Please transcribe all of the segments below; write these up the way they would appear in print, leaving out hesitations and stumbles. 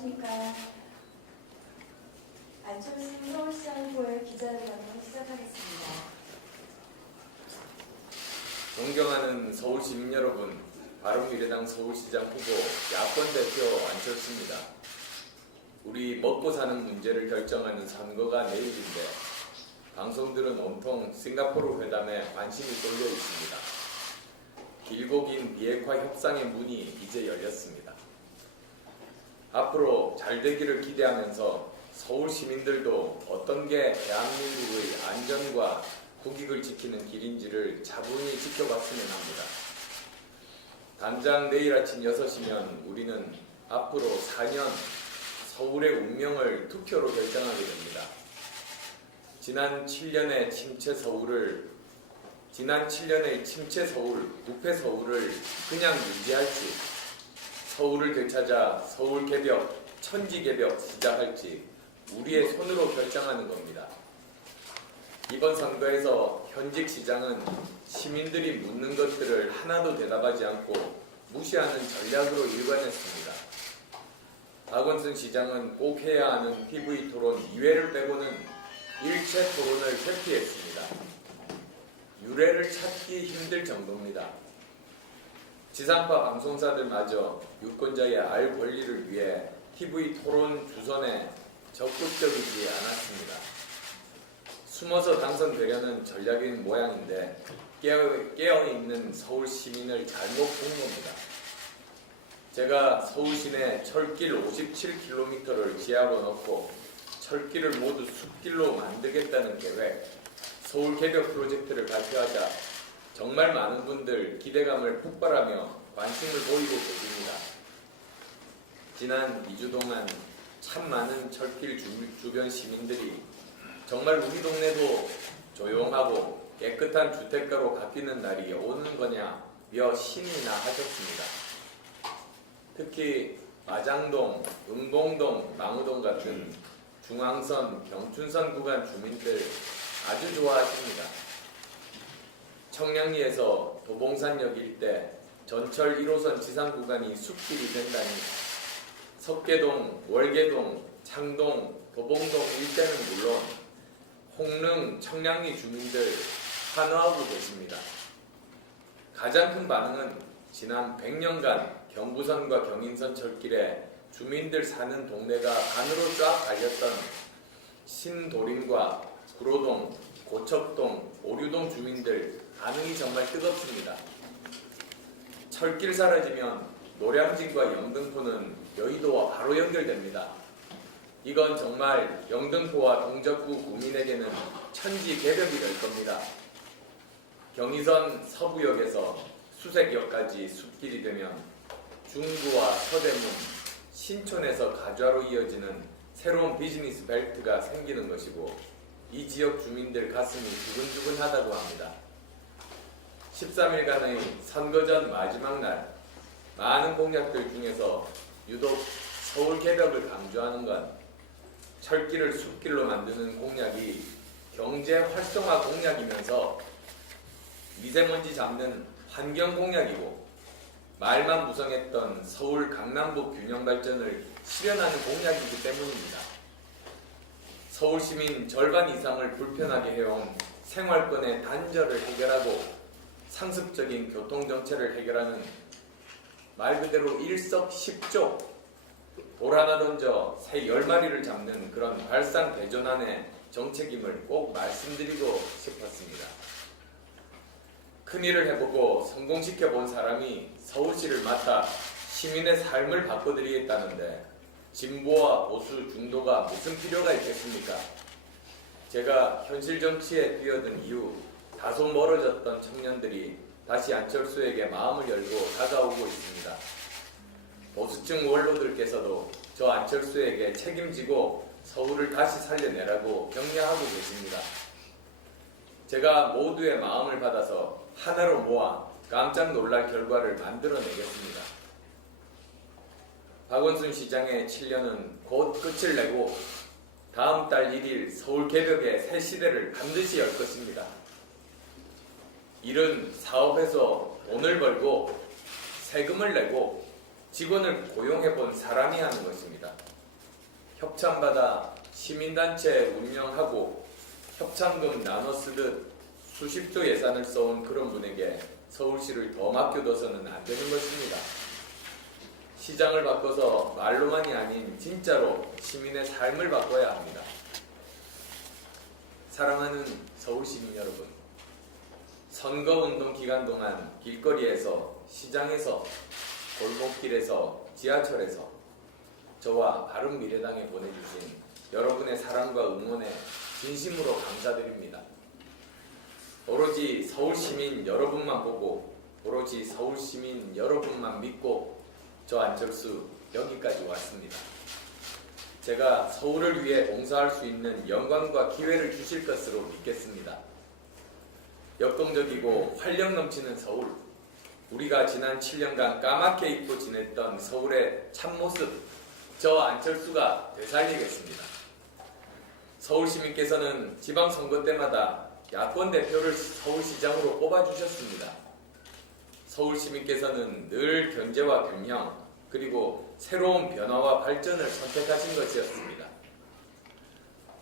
안녕하십니까. 안철수 서울시장 후보의 기자회견을 시작하겠습니다. 존경하는 서울시민 여러분, 바른미래당 서울시장 후보 야권 대표 안철수입니다. 우리 먹고 사는 문제를 결정하는 선거가 내일인데 방송들은 온통 싱가포르 회담에 관심이 쏠려 있습니다. 길고 긴 비핵화 협상의 문이 이제 열렸습니다. 앞으로 잘 되기를 기대하면서 서울 시민들도 어떤 게 대한민국의 안전과 국익을 지키는 길인지를 차분히 지켜봤으면 합니다. 당장 내일 아침 6시면 우리는 앞으로 4년 서울의 운명을 투표로 결정하게 됩니다. 지난 7년의 침체 서울, 부패 서울을 그냥 유지할지, 서울을 되찾아 서울 개벽, 천지 개벽 시작할지 우리의 손으로 결정하는 겁니다. 이번 선거에서 현직 시장은 시민들이 묻는 것들을 하나도 대답하지 않고 무시하는 전략으로 일관했습니다. 박원순 시장은 꼭 해야 하는 TV 토론 2회를 빼고는 일체 토론을 회피했습니다. 유례를 찾기 힘들 정도입니다. 지상파 방송사들마저 유권자의 알 권리를 위해 TV 토론 주선에 적극적이지 않았습니다. 숨어서 당선되려는 전략인 모양인데 깨어있는 서울 시민을 잘못 본 겁니다. 제가 서울 시내 철길 57km를 지하로 넣고 철길을 모두 숲길로 만들겠다는 계획, 서울 개벽 프로젝트를 발표하자 정말 많은 분들 기대감을 폭발하며 관심을 보이고 계십니다. 지난 2주 동안 참 많은 철길 주변 시민들이 정말 우리 동네도 조용하고 깨끗한 주택가로 바뀌는 날이 오는 거냐며 신이나 하셨습니다. 특히 마장동, 은봉동, 망우동 같은 중앙선, 경춘선 구간 주민들 아주 좋아하십니다. 청량리에서 도봉산역 일대 전철 1호선 지상 구간이 숲길이 된다니 석계동, 월계동, 창동, 도봉동 일대는 물론 홍릉, 청량리 주민들 환호하고 계십니다. 가장 큰 반응은 지난 100년간 경부선과 경인선 철길에 주민들 사는 동네가 반으로 쫙 갈렸던 신도림과 구로동, 고척동, 오류동 주민들 반응이 정말 뜨겁습니다. 철길 사라지면 노량진과 영등포는 여의도와 바로 연결됩니다. 이건 정말 영등포와 동작구 구민에게는 천지 개벽이 될 겁니다. 경의선 서부역에서 수색역까지 숲길이 되면 중구와 서대문, 신촌에서 가좌로 이어지는 새로운 비즈니스 벨트가 생기는 것이고 이 지역 주민들 가슴이 두근두근하다고 합니다. 13일간의 선거 전 마지막 날 많은 공약들 중에서 유독 서울 개벽을 강조하는 건 철길을 숲길로 만드는 공약이 경제 활성화 공약이면서 미세먼지 잡는 환경 공약이고 말만 무성했던 서울 강남북 균형 발전을 실현하는 공약이기 때문입니다. 서울 시민 절반 이상을 불편하게 해온 생활권의 단절을 해결하고 상습적인 교통정체를 해결하는 말 그대로 일석십조 돌 하나 던져 새 10마리를 잡는 그런 발상대전환의 정책임을 꼭 말씀드리고 싶었습니다. 큰일을 해보고 성공시켜본 사람이 서울시를 맡아 시민의 삶을 바꿔드리겠다는데 진보와 보수 중도가 무슨 필요가 있겠습니까? 제가 현실 정치에 뛰어든 이후 다소 멀어졌던 청년들이 다시 안철수에게 마음을 열고 다가오고 있습니다. 보수층 원로들께서도 저 안철수에게 책임지고 서울을 다시 살려내라고 격려하고 계십니다. 제가 모두의 마음을 받아서 하나로 모아 깜짝 놀랄 결과를 만들어내겠습니다. 박원순 시장의 7년은 곧 끝을 내고 다음 달 1일 서울 개벽의 새 시대를 반드시 열 것입니다. 일은 사업에서 돈을 벌고 세금을 내고 직원을 고용해본 사람이 하는 것입니다. 협찬받아 시민단체 운영하고 협찬금 나눠 쓰듯 수십조 예산을 써온 그런 분에게 서울시를 더 맡겨둬서는 안 되는 것입니다. 시장을 바꿔서 말로만이 아닌 진짜로 시민의 삶을 바꿔야 합니다. 사랑하는 서울시민 여러분, 선거운동 기간 동안 길거리에서, 시장에서, 골목길에서, 지하철에서 저와 바른미래당에 보내주신 여러분의 사랑과 응원에 진심으로 감사드립니다. 오로지 서울시민 여러분만 보고 오로지 서울시민 여러분만 믿고 저 안철수 여기까지 왔습니다. 제가 서울을 위해 봉사할 수 있는 영광과 기회를 주실 것으로 믿겠습니다. 역동적이고 활력 넘치는 서울, 우리가 지난 7년간 까맣게 잊고 지냈던 서울의 참모습, 저 안철수가 되살리겠습니다. 서울시민께서는 지방선거 때마다 야권 대표를 서울시장으로 뽑아주셨습니다. 서울시민께서는 늘 견제와 균형, 그리고 새로운 변화와 발전을 선택하신 것이었습니다.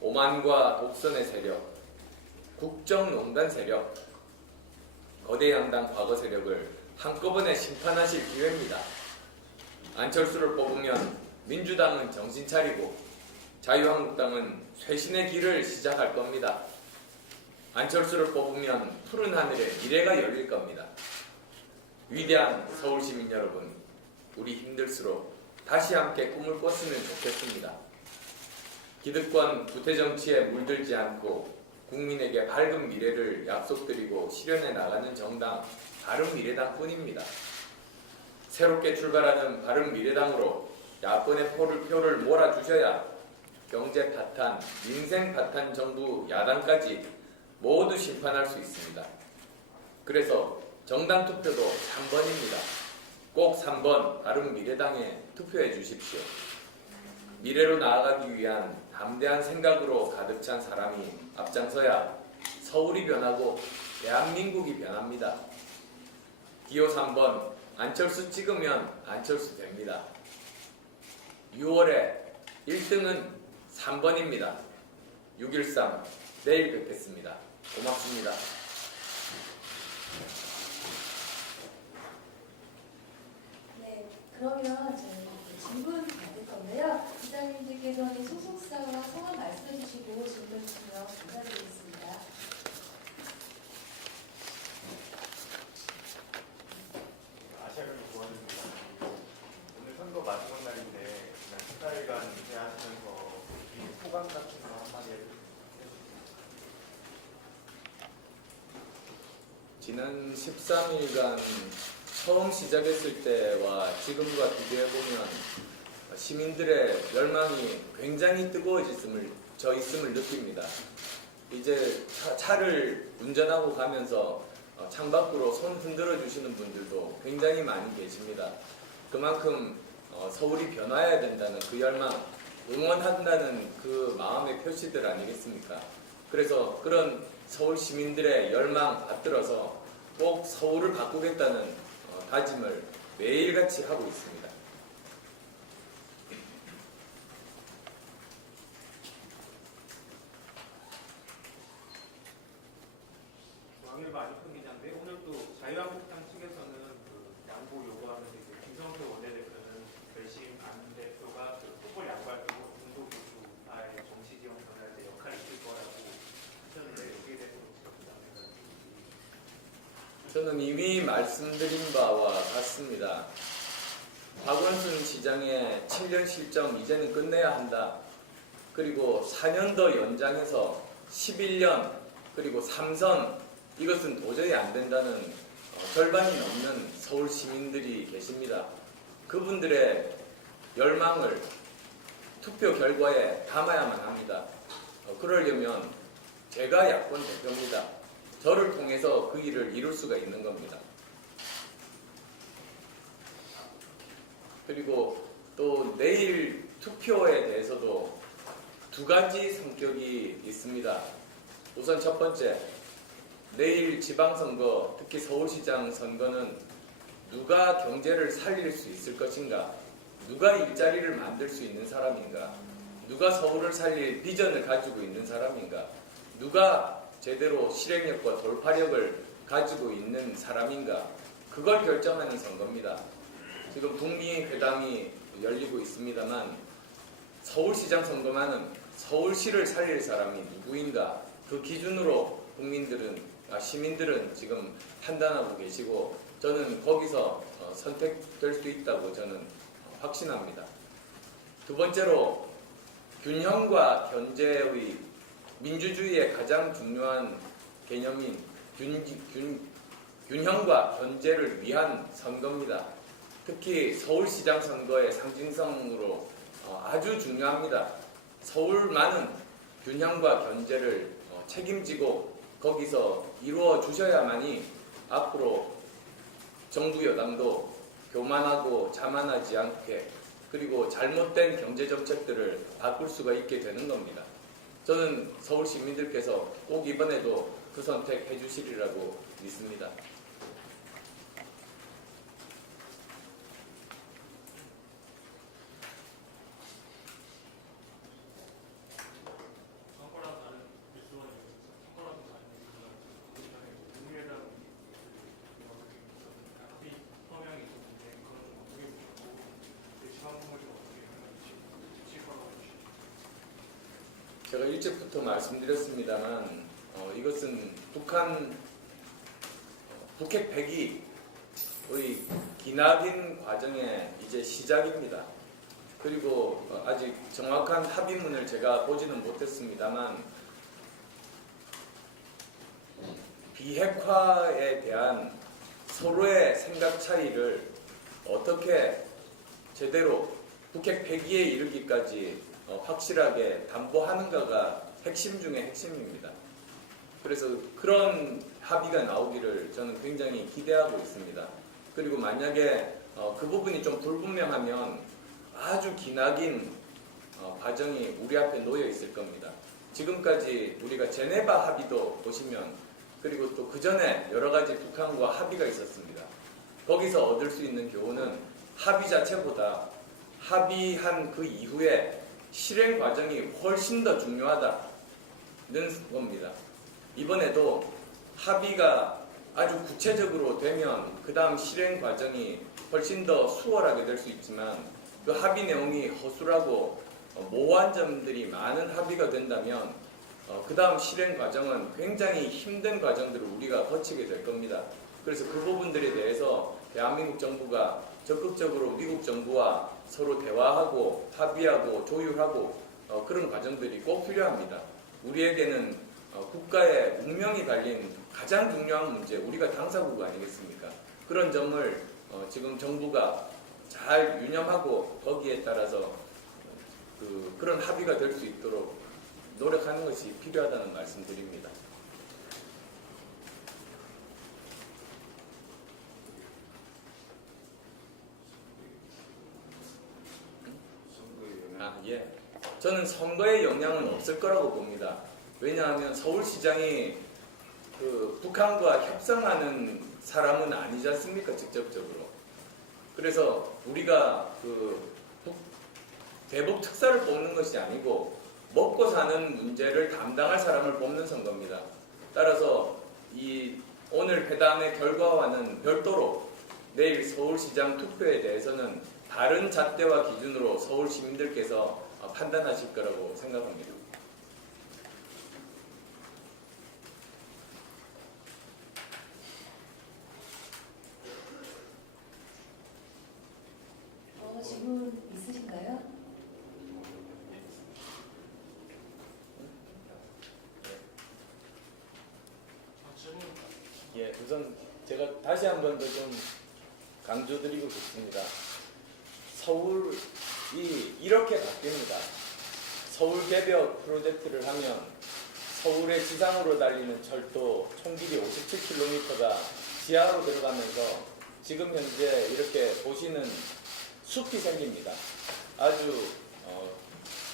오만과 독선의 세력, 국정농단 세력, 거대 양당 과거 세력을 한꺼번에 심판하실 기회입니다. 안철수를 뽑으면 민주당은 정신 차리고 자유한국당은 쇄신의 길을 시작할 겁니다. 안철수를 뽑으면 푸른 하늘에 미래가 열릴 겁니다. 위대한 서울시민 여러분, 우리 힘들수록 다시 함께 꿈을 꿨으면 좋겠습니다. 기득권 구태정치에 물들지 않고 국민에게 밝은 미래를 약속드리고 실현해 나가는 정당 바른미래당뿐입니다. 새롭게 출발하는 바른미래당으로 야권의 표를 몰아주셔야 경제 파탄, 민생 파탄 정부 야당까지 모두 심판할 수 있습니다. 그래서 정당 투표도 3번입니다. 꼭 3번 바른미래당에 투표해 주십시오. 미래로 나아가기 위한 담대한 생각으로 가득 찬 사람이 앞장서야 서울이 변하고 대한민국이 변합니다. 기호 3번 안철수 찍으면 안철수 됩니다. 6월에 1등은 3번입니다. 6.13 내일 뵙겠습니다. 고맙습니다. 네, 그러면 저희 질문 받을 건데요. 기자님들께서는 소속사와 성함 말씀해 주시고 질문 주시면 감사드리겠습니다. 아시아를 구하는입니다. 오늘 선거 마지막 날인데 지난 14일간 은퇴하시면서 이 소감 같은 거 한마디 해주세요. 지난 13일간 처음 시작했을 때와 지금과 비교해보면 시민들의 열망이 굉장히 뜨거워졌음을 느낍니다. 이제 차를 운전하고 가면서 창밖으로 손 흔들어 주시는 분들도 굉장히 많이 계십니다. 그만큼 서울이 변화해야 된다는 그 열망, 응원한다는 그 마음의 표시들 아니겠습니까? 그래서 그런 서울 시민들의 열망 받들어서 꼭 서울을 바꾸겠다는 다짐을 매일같이 하고 있습니다. 왕일바 안익훈 기자인데 오늘 또 자유한국당 측에서는 그 양보 요구하는데 김성태 원내대표는 결심 안 대표가 그 후보를 양보할 때고 중도교수와의 정치 지원 변화에 대해 역할을 있을 거라고 하셨는데 여기에 대해서 어떻게 생각하세요? 저는 이미 말씀드린 바와 같습니다. 박원순 시장의 7년 실정 이제는 끝내야 한다. 그리고 4년 더 연장해서 11년 그리고 3선 이것은 도저히 안 된다는 절반이 넘는 서울 시민들이 계십니다. 그분들의 열망을 투표 결과에 담아야만 합니다. 그러려면 제가 야권 대표입니다. 저를 통해서 그 일을 이룰 수가 있는 겁니다. 그리고 또 내일 투표에 대해서도 두 가지 성격이 있습니다. 우선 첫 번째, 내일 지방선거, 특히 서울시장 선거는 누가 경제를 살릴 수 있을 것인가, 누가 일자리를 만들 수 있는 사람인가, 누가 서울을 살릴 비전을 가지고 있는 사람인가? 누가 제대로 실행력과 돌파력을 가지고 있는 사람인가? 그걸 결정하는 선거입니다. 지금 북미 회담이 열리고 있습니다만 서울시장 선거만은 서울시를 살릴 사람이 누구인가? 그 기준으로 시민들은 지금 판단하고 계시고 저는 거기서 선택될 수 있다고 저는 확신합니다. 두 번째로 균형과 견제의 민주주의의 가장 중요한 개념인 균형과 견제를 위한 선거입니다. 특히 서울시장 선거의 상징성으로 아주 중요합니다. 서울만은 균형과 견제를 책임지고 거기서 이루어 주셔야만이 앞으로 정부 여당도 교만하고 자만하지 않게 그리고 잘못된 경제 정책들을 바꿀 수가 있게 되는 겁니다. 저는 서울 시민들께서 꼭 이번에도 그 선택해 주시리라고 믿습니다. 제가 일찍부터 말씀드렸습니다만 이것은 북핵 폐기의 기나긴 과정의 이제 시작입니다. 그리고 아직 정확한 합의문을 제가 보지는 못했습니다만 비핵화에 대한 서로의 생각 차이를 어떻게 제대로 북핵 폐기에 이르기까지 확실하게 담보하는가가 핵심 중의 핵심입니다. 그래서 그런 합의가 나오기를 저는 굉장히 기대하고 있습니다. 그리고 만약에 그 부분이 좀 불분명하면 아주 기나긴 과정이 우리 앞에 놓여 있을 겁니다. 지금까지 우리가 제네바 합의도 보시면 그리고 또 그 전에 여러 가지 북한과 합의가 있었습니다. 거기서 얻을 수 있는 교훈은 합의 자체보다 합의한 그 이후에 실행 과정이 훨씬 더 중요하다는 겁니다. 이번에도 합의가 아주 구체적으로 되면 그 다음 실행 과정이 훨씬 더 수월하게 될 수 있지만 그 합의 내용이 허술하고 모호한 점들이 많은 합의가 된다면 그 다음 실행 과정은 굉장히 힘든 과정들을 우리가 거치게 될 겁니다. 그래서 그 부분들에 대해서 대한민국 정부가 적극적으로 미국 정부와 서로 대화하고 합의하고 조율하고 그런 과정들이 꼭 필요합니다. 우리에게는 국가의 운명이 달린 가장 중요한 문제, 우리가 당사국 아니겠습니까? 그런 점을 지금 정부가 잘 유념하고 거기에 따라서 그런 합의가 될 수 있도록 노력하는 것이 필요하다는 말씀드립니다. 예. 저는 선거에 영향은 없을 거라고 봅니다. 왜냐하면 서울시장이 북한과 협상하는 사람은 아니지 않습니까? 직접적으로. 그래서 우리가 대북 특사를 뽑는 것이 아니고 먹고 사는 문제를 담당할 사람을 뽑는 선거입니다. 따라서 오늘 회담의 결과와는 별도로 내일 서울시장 투표에 대해서는 다른 잣대와 기준으로 서울 시민들께서 판단하실 거라고 생각합니다. 질문 있으신가요? 예, 우선 제가 다시 한 번 더 좀 강조드리고 싶습니다. 서울이 이렇게 바뀝니다. 서울 개벽 프로젝트를 하면 서울의 지상으로 달리는 철도 총 길이 57km가 지하로 들어가면서 지금 현재 이렇게 보시는 숲이 생깁니다. 아주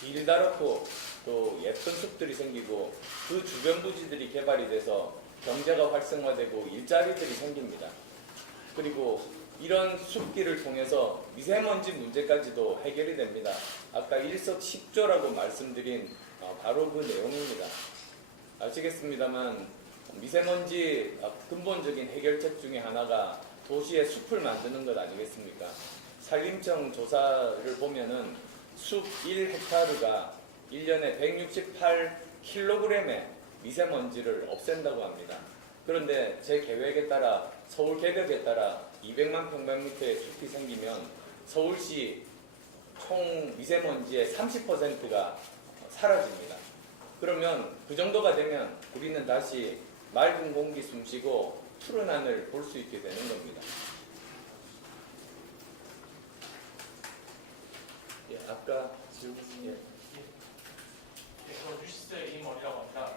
길다랗고 또 예쁜 숲들이 생기고 그 주변 부지들이 개발이 돼서 경제가 활성화되고 일자리들이 생깁니다. 그리고 이런 숲길을 통해서 미세먼지 문제까지도 해결이 됩니다. 아까 일석십조라고 말씀드린 바로 그 내용입니다. 아시겠습니다만 미세먼지 근본적인 해결책 중에 하나가 도시에 숲을 만드는 것 아니겠습니까? 산림청 조사를 보면은 숲 1헥타르가 1년에 168kg의 미세먼지를 없앤다고 합니다. 그런데 제 계획에 따라 서울 계획에 따라 200만 평방미터의 숲이 생기면 서울시 총 미세먼지의 30%가 사라집니다. 그러면 그 정도가 되면 우리는 다시 맑은 공기 숨쉬고 푸른 하늘 볼 수 있게 되는 겁니다. 예, 아까 지금 저 뉴시스 에이머리라고 합니다.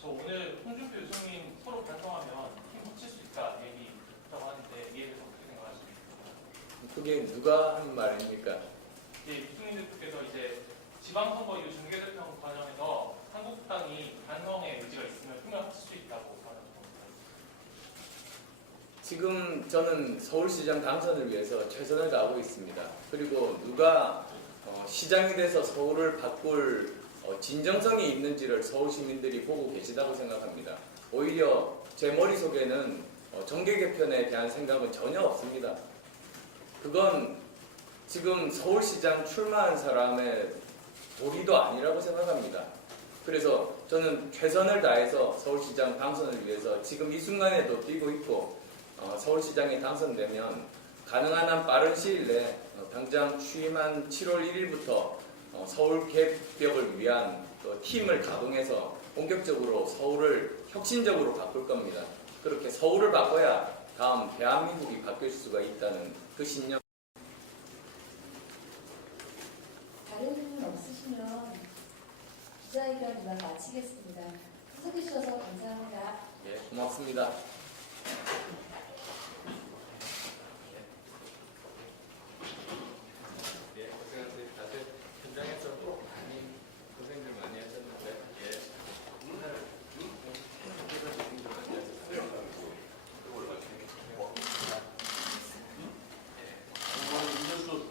저 오늘 홍준표 교수님 서로 발동하면 힘 합칠 수 있다 얘기 있다고 하는데 이에 대해서 어떻게 생각하십니까? 그게 누가 한 말입니까? 이제 유승민 대표께서 이제 지방선거 이후 중계대표 과정에서 한국당이 반성의 의지가 있으면 힘을 합칠 수 있다고 말하는 겁니다. 지금 저는 서울시장 당선을 위해서 최선을 다하고 있습니다. 그리고 누가 시장이 돼서 서울을 바꿀 진정성이 있는지를 서울 시민들이 보고 계시다고 생각합니다. 오히려 제 머릿속에는 정계 개편에 대한 생각은 전혀 없습니다. 그건 지금 서울시장 출마한 사람의 도리도 아니라고 생각합니다. 그래서 저는 최선을 다해서 서울시장 당선을 위해서 지금 이 순간에도 뛰고 있고 서울시장이 당선되면 가능한 한 빠른 시일 내에 당장 취임한 7월 1일부터 서울 개벽을 위한 팀을 가동해서 본격적으로 서울을 혁신적으로 바꿀 겁니다. 그렇게 서울을 바꿔야 다음 대한민국이 바뀔 수가 있다는 그 신념. 다른 질문 없으시면 기자회견 이만 마치겠습니다. 참석해 주셔서 감사합니다. 예, 고맙습니다.